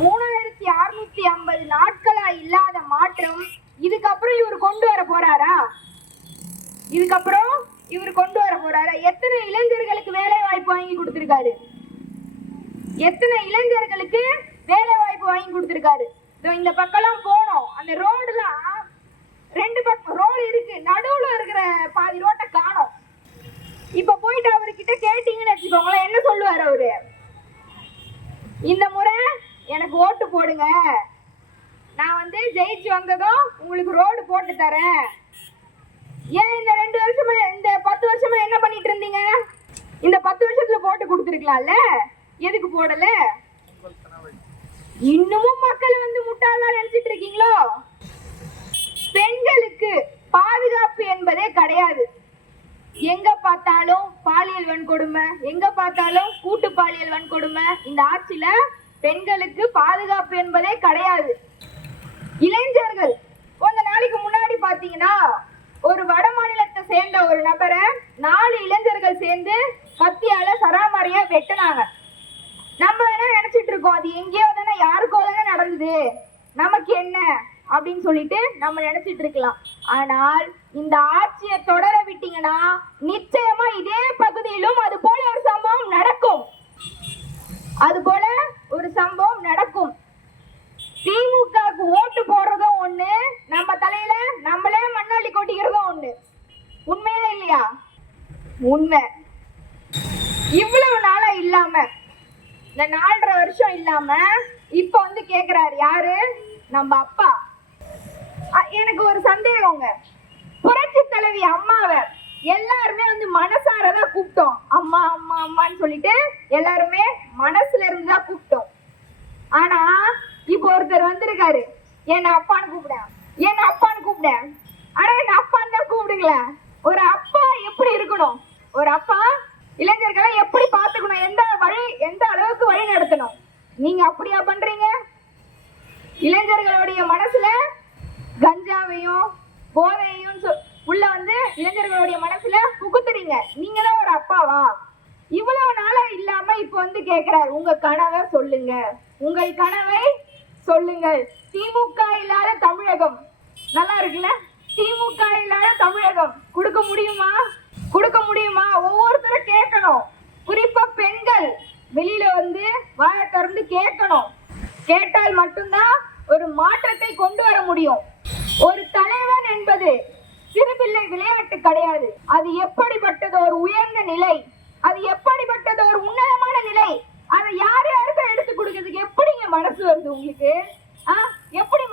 3650 நாட்களா இல்லாத மாற்றம் இதுக்கப்புறம் இவர் கொண்டு வர போறாரா? எத்தனை இளைஞர்களுக்கு வேலை வாய்ப்பு வாங்கி கொடுத்திருக்காரு? இந்த பக்கம்லாம் போனோம், அந்த ரோடுலாம் 2 பக்கம் ரோடு இருக்கு, நடுவுல இருக்கிற பாதி ரோட்டை காணோம். இப்ப போயிட்டு அவர்கிட்ட கேட்டீங்கன்னு வச்சுக்கோங்களேன், என்ன சொல்லுவாரு அவரு? இந்த முறை எனக்கு ஓட்டு போடுங்க, நான் ஜெயிச்சு வந்ததும் உங்களுக்கு ரோடு போட்டு தரேன். ஏன் இந்த 2 வருஷமா இந்த 10 வருஷமா என்ன பண்ணிட்டு இருந்தீங்க? இந்த 10 வருஷத்துல போட்டு கொடுத்துருக்கலாம்ல, எதுக்கு போடல? இன்னமும் மக்கள் முட்டாளா நினைச்சிட்டு இருக்கீங்களோ? பெண்களுக்கு பாதுகாப்பு என்பதே கிடையாது. எங்க பார்த்தாலும் பாலியல் வன்கொடுமை, எங்க பார்த்தாலும் கூட்டு பாலியல் வன்கொடுமை. இந்த ஆட்சியில பெண்களுக்கு பாதுகாப்பு என்பதே கிடையாது. இளைஞர்கள் கொஞ்ச நாளைக்கு முன்னாடி பாத்தீங்கன்னா ஒரு வட மாநிலத்தை சேர்ந்த ஒரு நபரை 4 இளைஞர்கள் சேர்ந்து கத்தியால சராமரியா வெட்டினாங்க. நம்ம என்ன நினைச்சிட்டு இருக்கோம், அது எங்கேயோ தானே, யாருக்கோ தானே நடந்தது, நமக்கு என்ன அப்படின்னு சொல்லிட்டு நம்ம நினைச்சிட்டு இருக்கலாம். ஆனால் இந்த ஆட்சியை தொடர விட்டீங்கன்னா நிச்சயமா இதே பகுதியிலும் அது போல ஒரு சம்பவம் நடக்கும். திமுகவுக்கு ஓட்டு போடுறதும் ஒண்ணு, நம்ம தலையில நம்மளே மண்ணள்ளி கொட்டிக்கிறதும் ஒண்ணு. உண்மையா இல்லையா? உண்மை. இவ்வளவு நாளா இல்லாம, இந்த 4.5 வருஷம் இல்லாம இப்ப கேக்குறாரு யாரு? நம்ம அப்பா. எனக்கு ஒரு சந்தேகங்க, புரட்சி தலைவி அம்மாவை எல்லாருமே மனசாரதான் கூப்பிட்டோம். அம்மா அம்மா அம்மான்னு சொல்லிட்டு எல்லாருமே மனசுல இருந்துதான் கூப்பிட்டோம். ஆனா இப்ப ஒருத்தர் வந்திருக்காரு, என்ன அப்பான்னு கூப்பிட. ஆனா என்ன அப்பான்னு தான் கூப்பிடுங்களேன். ஒரு அப்பா எப்படி இருக்கணும்? ஒரு அப்பா இளைஞர்களை எப்படி பாத்துக்கணும்? எந்த அளவுக்கு வழி நடத்தணும்? நீங்க அப்படியா பண்றீங்க? இளைஞர்களுடைய மனசுல கஞ்சாவையும் போதையும் உள்ள இளைஞர்களுடைய மனசுல புகுத்துறீங்க. நீங்க தான் ஒரு அப்பாவா? இவ்வளவு நாளா இல்லாம இப்ப கேக்குறாரு, உங்கள் கனவை சொல்லுங்கள். திமுக இல்லாத தமிழகம் நல்லா இருக்குல்ல? திமுக இல்லாத தமிழகம் கொடுக்க முடியுமா? ஒவ்வொருத்தரும் கேட்கணும். குறிப்பா பெண்கள் வெளியில வாயை திறந்து கேட்கணும். கேட்டால் மட்டும்தான் ஒரு மாற்றத்தை கொண்டு வர முடியும். ஒரு தலைவன் என்பது சிறுபிள்ளை விளையாட்டு கிடையாது. அது எப்படிப்பட்டது ஒரு உயர்ந்த நிலை, அது எப்படிப்பட்டது ஒரு உன்னதமான நிலை. அதை யாருக்கும் எடுத்து கொடுக்கிறதுக்கு எப்படிங்க மனசு வருது உங்களுக்கு? எப்படி